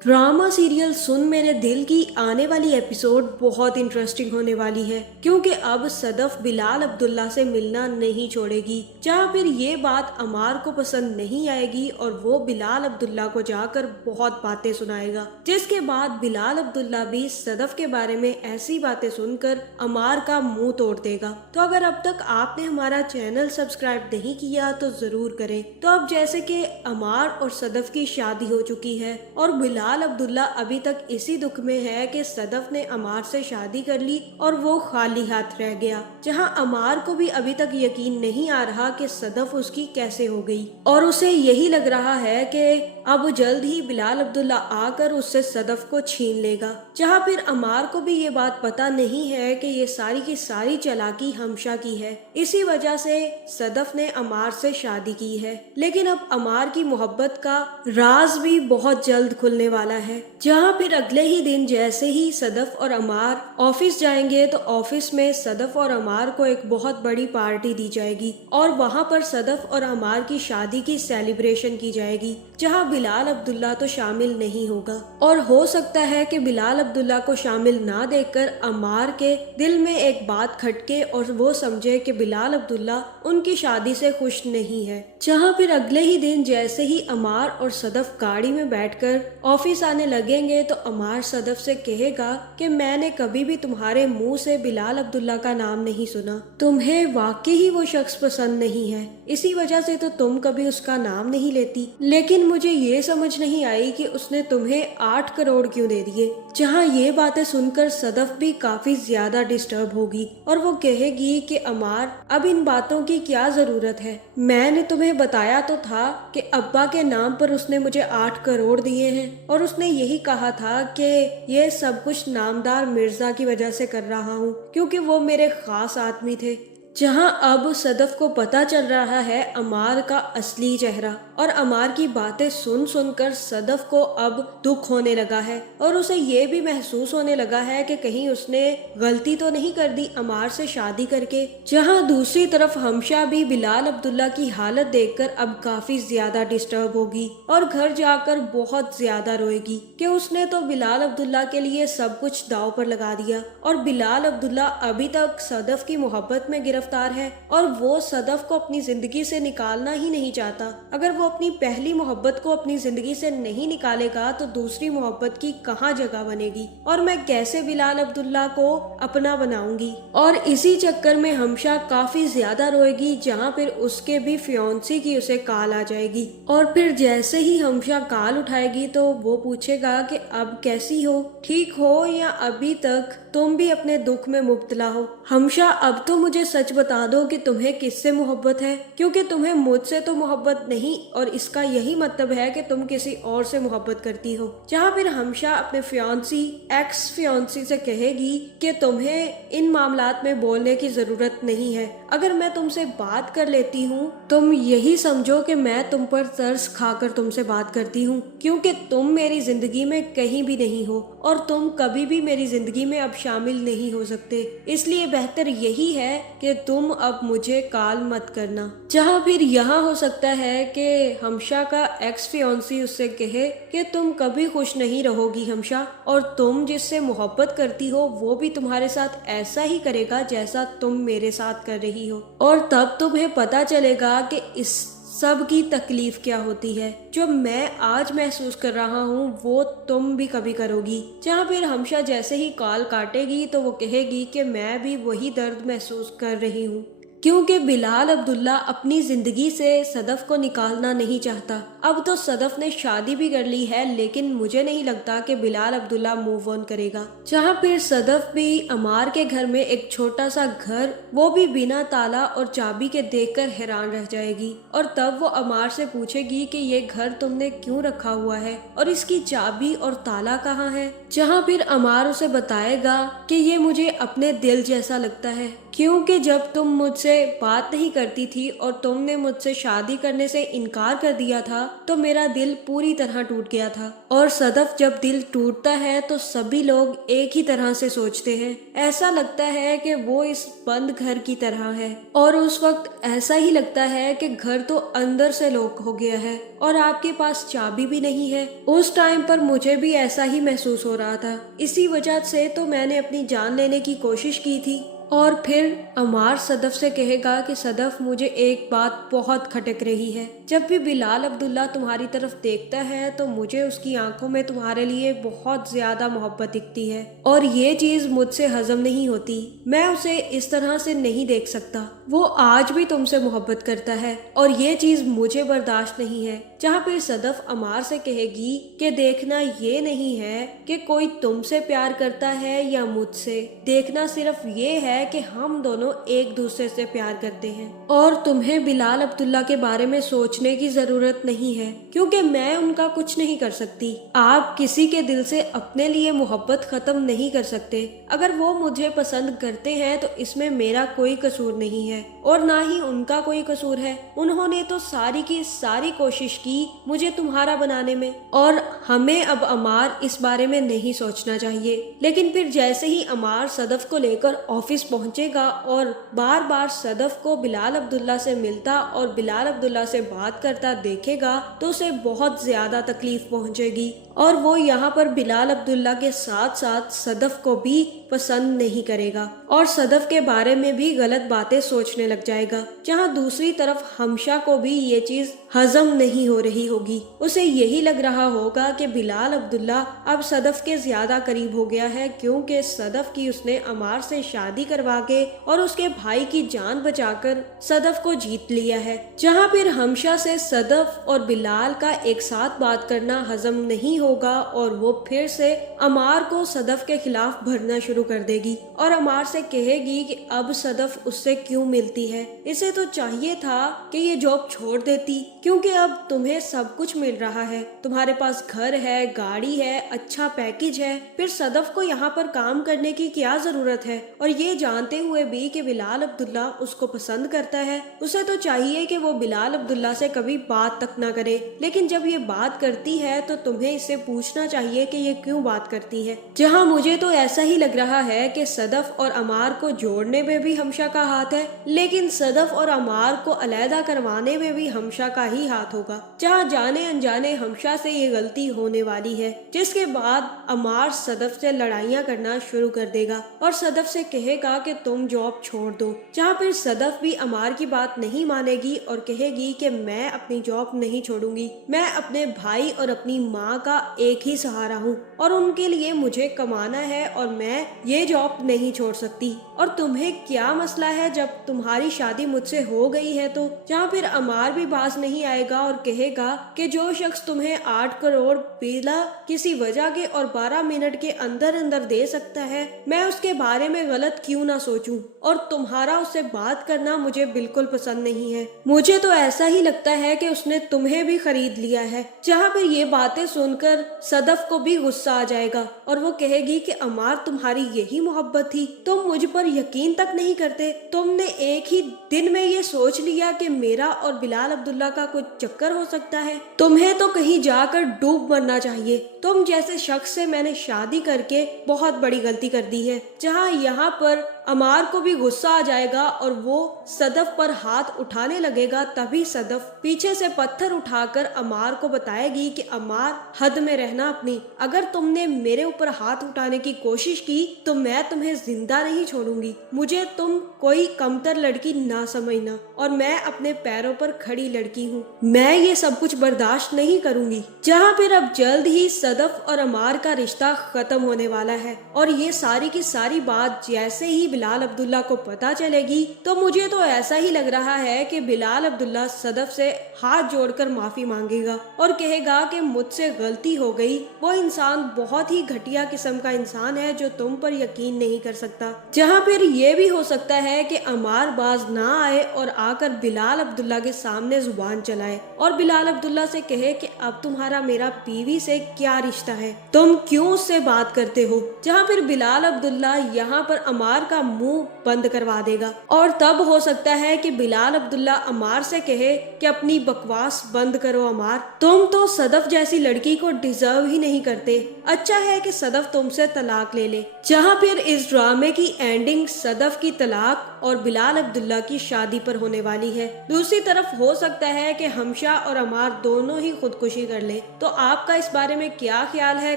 Drama serial सुन मेरे दिल की आने वाली एपिसोड बहुत इंटरेस्टिंग होने वाली है, क्योंकि अब सदफ बिलाल अब्दुल्ला से मिलना नहीं छोड़ेगी। जहाँ फिर ये बात अमार को पसंद नहीं आएगी और वो बिलाल अब्दुल्ला को जाकर बहुत बातें सुनाएगा, जिसके बाद बिलाल अब्दुल्ला भी सदफ के बारे में ऐसी बातें सुनकर अमार का मुंह तोड़ देगा। तो अगर अब तक आपने हमारा चैनल सब्सक्राइब नहीं किया तो जरूर करें। तो अब जैसे कि अमार और सदफ की शादी हो चुकी है और बिलाल अब्दुल्ला अभी तक इसी दुख में है कि सदफ ने अमार से शादी कर ली और वो खाली हाथ रह गया। जहां अमार को भी अभी तक यकीन नहीं आ रहा कि सदफ उसकी कैसे हो गई और उसे यही लग रहा है कि अब जल्द ही बिलाल अब्दुल्ला आकर उससे सदफ को छीन लेगा। जहां फिर अमार को भी ये बात पता नहीं है कि ये सारी की सारी चालाकी हमशा की है। इसी वजह से सदफ ने अमार से शादी की है, लेकिन अब अमार की मोहब्बत का राज भी बहुत जल्द खुलने वाला है। जहां फिर अगले ही दिन जैसे ही सदफ और अमार ऑफिस जाएंगे तो ऑफिस में सदफ और अमार को एक बहुत बड़ी पार्टी दी जाएगी और वहां पर सदफ और अमार की शादी की सेलिब्रेशन की जाएगी, जहां बिलाल अब्दुल्ला तो शामिल नहीं होगा। और हो सकता है कि बिलाल अब्दुल्ला को शामिल ना देखकर अमार के दिल में एक बात खटके और वो समझे कि बिलाल अब्दुल्ला उनकी शादी से खुश नहीं है। जहां फिर अगले ही दिन जैसे ही अमार और सदफ गाड़ी में बैठकर ऑफिस आने लगेंगे तो अमार सदफ से कहेगा कि मैंने कभी भी तुम्हारे मुंह से बिलाल अब्दुल्ला का नाम नहीं सुना, तुम्हें वाकई ही वो शख्स पसंद नहीं है, इसी वजह से तो तुम कभी उसका नाम नहीं लेती। लेकिन मुझे ये समझ नहीं आई कि उसने तुम्हें 8 करोड़ क्यों दे दिए। जहाँ ये बातें सुनकर सदफ भी काफी ज्यादा डिस्टर्ब होगी और वो कहेगी कि अमार अब इन बातों की क्या जरूरत है, मैंने तुम्हें बताया तो था कि अब्बा के नाम पर उसने मुझे 8 करोड़ दिए हैं और उसने यही कहा था कि ये सब कुछ नामदार मिर्जा की वजह से कर रहा हूँ क्योंकि वो मेरे खास आदमी थे। जहां अब सदफ को पता चल रहा है अमार का असली चेहरा और अमार की बातें सुन सुनकर सदफ को अब दुख होने लगा है और उसे ये भी महसूस होने लगा है कि कहीं उसने गलती तो नहीं कर दी अमार से शादी करके। जहां दूसरी तरफ हमशा भी बिलाल अब्दुल्ला की हालत देखकर अब काफी ज्यादा डिस्टर्ब होगी और घर जाकर बहुत ज्यादा रोएगी कि उसने तो बिलाल अब्दुल्ला के लिए सब कुछ दांव पर लगा दिया और बिलाल अब्दुल्ला अभी तक सदफ की मोहब्बत में गिरफ्तार है और वो सदफ को अपनी जिंदगी से निकालना ही नहीं चाहता। अगर वो अपनी पहली मोहब्बत को अपनी जिंदगी से नहीं निकालेगा तो दूसरी मोहब्बत की कहाँ जगह बनेगी और मैं कैसे बिलाल अब्दुल्ला को अपना बनाऊंगी। और इसी चक्कर में हमशा काफी ज्यादा रोएगी, जहाँ फिर उसके भी फियांसी की उसे कॉल आ जाएगी और फिर जैसे ही हमशा कॉल उठाएगी तो वो पूछेगा कि अब कैसी हो, ठीक हो या अभी तक तुम भी अपने दुख में मुब्तला हो। हमशा अब तो मुझे सच बता दो कि तुम्हें किससे मोहब्बत है, क्योंकि तुम्हें मुझसे तो मोहब्बत नहीं और इसका यही मतलब है कि तुम किसी और से मोहब्बत करती हो। जहाँ फिर हमशा अपने फियांसी एक्स फियांसी से कहेगी कि तुम्हें इन मामलात में बोलने की जरूरत नहीं है, अगर मैं तुमसे बात कर लेती हूँ तुम यही समझो कि मैं तुम पर तरस खाकर तुमसे बात करती हूँ, क्योंकि तुम मेरी जिंदगी में कहीं भी नहीं हो और तुम कभी भी मेरी जिंदगी में अब शामिल नहीं हो सकते, इसलिए बेहतर यही है कि तुम अब मुझे कॉल मत करना। जहाँ फिर यहाँ हो सकता है कि हमशा का एक्स फियांसी उससे कहे कि तुम कभी खुश नहीं रहोगी हमशा, और तुम जिससे मोहब्बत करती हो वो भी तुम्हारे साथ ऐसा ही करेगा जैसा तुम मेरे साथ कर रही हो, और तब तुम्हें पता चलेगा कि इस सब की तकलीफ क्या होती है। जो मैं आज महसूस कर रहा हूँ वो तुम भी कभी करोगी। जहाँ फिर हमशा जैसे ही कॉल काटेगी तो वो कहेगी कि मैं भी वही दर्द महसूस कर रही हूँ, क्योंकि बिलाल अब्दुल्ला अपनी जिंदगी से सदफ को निकालना नहीं चाहता। अब तो सदफ ने शादी भी कर ली है, लेकिन मुझे नहीं लगता कि बिलाल अब्दुल्ला मूव ऑन करेगा। जहाँ फिर सदफ भी अमार के घर में एक छोटा सा घर, वो भी बिना ताला और चाबी के देखकर हैरान रह जाएगी और तब वो अमार से पूछेगी कि ये घर तुमने क्यों रखा हुआ है और इसकी चाबी और ताला कहाँ है। जहाँ फिर अमार उसे बताएगा कि ये मुझे अपने दिल जैसा लगता है क्योंकि जब तुम मुझसे बात नहीं करती थी और तुमने मुझसे शादी करने से इनकार कर दिया था तो मेरा दिल पूरी तरह टूट गया था। और सदफ, जब दिल टूटता है तो सभी लोग एक ही तरह से सोचते हैं। ऐसा लगता है कि वो इस बंद घर की तरह है और उस वक्त ऐसा ही लगता है कि घर तो अंदर से लॉक हो गया है और आपके पास चाबी भी नहीं है। उस टाइम पर मुझे भी ऐसा ही महसूस हो रहा था। इसी वजह से तो मैंने अपनी जान लेने की कोशिश की थी। और फिर अमार सदफ से कहेगा कि सदफ, मुझे एक बात बहुत खटक रही है। जब भी बिलाल अब्दुल्ला तुम्हारी तरफ देखता है तो मुझे उसकी आंखों में तुम्हारे लिए बहुत ज्यादा मोहब्बत दिखती है और ये चीज मुझसे हजम नहीं होती। मैं उसे इस तरह से नहीं देख सकता। वो आज भी तुमसे मोहब्बत करता है और ये चीज मुझे बर्दाश्त नहीं है। जहाँ फिर सदफ अमार से कहेगी कि देखना ये नहीं है कि कोई तुमसे प्यार करता है या मुझसे, देखना सिर्फ ये है कि हम दोनों एक दूसरे से प्यार करते हैं और तुम्हें बिलाल अब्दुल्ला के बारे में सोचने की जरूरत नहीं है क्योंकि मैं उनका कुछ नहीं कर सकती। आप किसी के दिल से अपने लिए मोहब्बत खत्म नहीं कर सकते। अगर वो मुझे पसंद करते हैं तो इसमें मेरा कोई कसूर नहीं है और ना ही उनका कोई कसूर है। उन्होंने तो सारी की सारी कोशिश की मुझे तुम्हारा बनाने में और हमें अब अमार इस बारे में नहीं सोचना चाहिए। लेकिन फिर जैसे ही अमार सदफ को लेकर ऑफिस पहुंचेगा और बार बार सदफ को बिलाल अब्दुल्ला से मिलता और बिलाल अब्दुल्ला से बात करता देखेगा तो उसे बहुत ज्यादा तकलीफ पहुंचेगी और वो यहाँ पर बिलाल अब्दुल्ला के साथ साथ सदफ को भी पसंद नहीं करेगा और सदफ के बारे में भी गलत बातें सोचने लग जाएगा। जहाँ दूसरी तरफ हमशा को भी ये चीज हजम नहीं हो रही होगी। उसे यही लग रहा होगा कि बिलाल अब्दुल्ला अब सदफ के ज्यादा करीब हो गया है क्योंकि सदफ की उसने अमार से शादी करवा के और उसके भाई की जान बचाकर सदफ को जीत लिया है। जहाँ फिर हमशा से सदफ और बिलाल का एक साथ बात करना हजम नहीं होगा और वो फिर से अमार को सदफ के खिलाफ भरना शुरू कर देगी और अमार से कहेगी कि अब सदफ उससे क्यों मिलती है। इसे तो चाहिए था कि ये जॉब छोड़ देती क्योंकि अब तुम्हें सब कुछ मिल रहा है। तुम्हारे पास घर है, गाड़ी है, अच्छा पैकेज है, फिर सदफ को यहाँ पर काम करने की क्या जरूरत है। और ये जानते हुए भी कि बिलाल अब्दुल्ला उसको पसंद करता है, उसे तो चाहिए कि वो बिलाल अब्दुल्ला से कभी बात तक ना करे। लेकिन जब ये बात करती है तो तुम्हें इससे पूछना चाहिए कि ये क्यों बात करती है। जहाँ मुझे तो ऐसा ही लग रहा है कि सदफ और अमार को जोड़ने में भी हमशा का हाथ है, लेकिन सदफ और अमार को अलहदा करवाने में भी हमशा का ही हाथ होगा। जहाँ जाने अनजाने हमशा से ये गलती होने वाली है, जिसके बाद अमार सदफ से लड़ाइयाँ करना शुरू कर देगा और सदफ से कहेगा कि तुम जॉब छोड़ दो। जहाँ फिर सदफ भी अमार की बात नहीं मानेगी और कहेगी कि मैं अपनी जॉब नहीं छोड़ूंगी, मैं अपने भाई और अपनी माँ का एक ही सहारा हूँ और उनके लिए मुझे कमाना है और मैं ये जॉब नहीं छोड़ सकती। और तुम्हें क्या मसला है, जब तुम्हारी शादी मुझसे हो गई है तो। जहाँ फिर अमार भी बाज नहीं आएगा और कहेगा कि जो शख्स तुम्हें 8 करोड़ बिना किसी वजह के और 12 मिनट के अंदर अंदर दे सकता है, मैं उसके बारे में गलत क्यों ना सोचूं। और तुम्हारा उससे बात करना मुझे बिल्कुल पसंद नहीं है। मुझे तो ऐसा ही लगता है कि उसने तुम्हें भी खरीद लिया है। जहाँ फिर ये बातें सुनकर सदफ को भी गुस्सा आ जाएगा और वो कहेगी कि अमार, तुम्हारी यही मोहब्बत थी, तुम मुझ पर यकीन तक नहीं करते। तुमने एक ही दिन में ये सोच लिया कि मेरा और बिलाल अब्दुल्ला का कुछ चक्कर हो सकता है। तुम्हें तो कहीं जाकर डूब मरना चाहिए। तुम जैसे शख्स से मैंने शादी करके बहुत बड़ी गलती कर दी है। जहाँ यहाँ पर अमार को भी गुस्सा आ जाएगा और वो सदफ पर हाथ उठाने लगेगा। तभी सदफ पीछे से पत्थर उठाकर अमार को बताएगी कि अमार, हद में रहना अपनी। अगर तुमने मेरे ऊपर हाथ उठाने की कोशिश की तो मैं तुम्हें जिंदा नहीं छोड़ूंगी। मुझे तुम कोई कमतर लड़की ना समझना और मैं अपने पैरों पर खड़ी लड़की हूँ। मैं ये सब कुछ बर्दाश्त नहीं करूंगी। जहाँ फिर अब जल्द ही सदफ और अमार का रिश्ता खत्म होने वाला है और ये सारी की सारी बात जैसे ही बिलाल अब्दुल्ला को पता चलेगी तो मुझे तो ऐसा ही लग रहा है कि बिलाल अब्दुल्ला सदफ से हाथ जोड़कर माफी मांगेगा और कहेगा कि मुझसे गलती हो गई। वो इंसान बहुत ही घटिया किस्म का इंसान है जो तुम पर यकीन नहीं कर सकता। जहाँ फिर ये भी हो सकता है कि अमार बाज ना आए और आकर बिलाल अब्दुल्ला के सामने जुबान चलाए और बिलाल अब्दुल्ला से कहे कि अब तुम्हारा मेरा बीवी से क्या रिश्ता है, तुम क्यों उससे बात करते हो। जहाँ फिर बिलाल अब्दुल्ला यहाँ पर अमार का का मुंह बंद करवा देगा। और तब हो सकता है कि बिलाल अब्दुल्ला अमार से कहे कि अपनी बकवास बंद करो अमार, तुम तो सदफ जैसी लड़की को डिजर्व ही नहीं करते, अच्छा है कि सदफ तुमसे तलाक ले ले। जहां फिर इस ड्रामे की एंडिंग सदफ की तलाक और बिलाल अब्दुल्ला की शादी पर होने वाली है। दूसरी तरफ हो सकता है कि हमशा और अमार दोनों ही खुदकुशी कर ले। तो आपका इस बारे में क्या ख्याल है,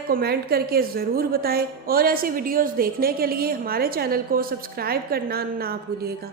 कमेंट करके जरूर बताएं और ऐसी वीडियोस देखने के लिए हमारे चैनल को सब्सक्राइब करना ना भूलिएगा।